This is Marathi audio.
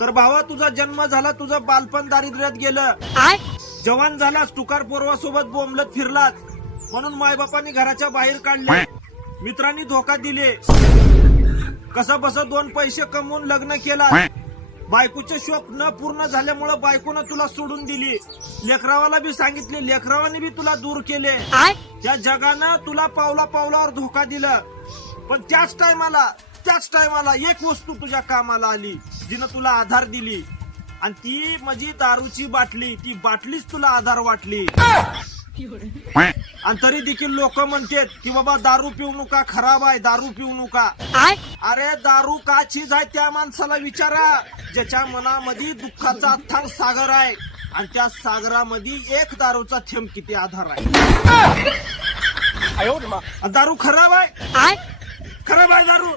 तर भावा तुझा जन्म झाला तुझं बालपण दारिद्र्यात गेलं. जवान झालास तुकार पोरवासोबत बोंबलत फिरलास. म्हणून मायबापांनी घराच्या बाहेर काढले. मित्रांनी धोका दिले. कसं बस दोन पैसे कमवून लग्न केला बायकोचे शोक न पूर्ण झाल्यामुळे बायकोनं तुला सोडून दिली. लेकरावाला बी सांगितले लेकरावाने बी तुला दूर केले. त्या जगानं तुला पावला पावलावर धोका दिला. पण त्याच टायमाला त्याच टायमाला एक वस्तू तुझ्या कामाला आली जिनं तुला आधार दिली. आणि ती म्हणजे दारूची बाटली ती बाटलीच तुला आधार वाटली. आणि तरी देखील लोक म्हणतात की बाबा दारू पिऊ नका खराब आहे दारू पिऊ नका. अरे दारू का चीज आहे त्या माणसाला विचारा. ज्याच्या मनामध्ये दुःखाचा अथांग सागर आहे. आणि त्या सागरामध्ये एक दारूचा थेंब किती आधार आहे. दारू खराब आहे. खराब आहे दारू.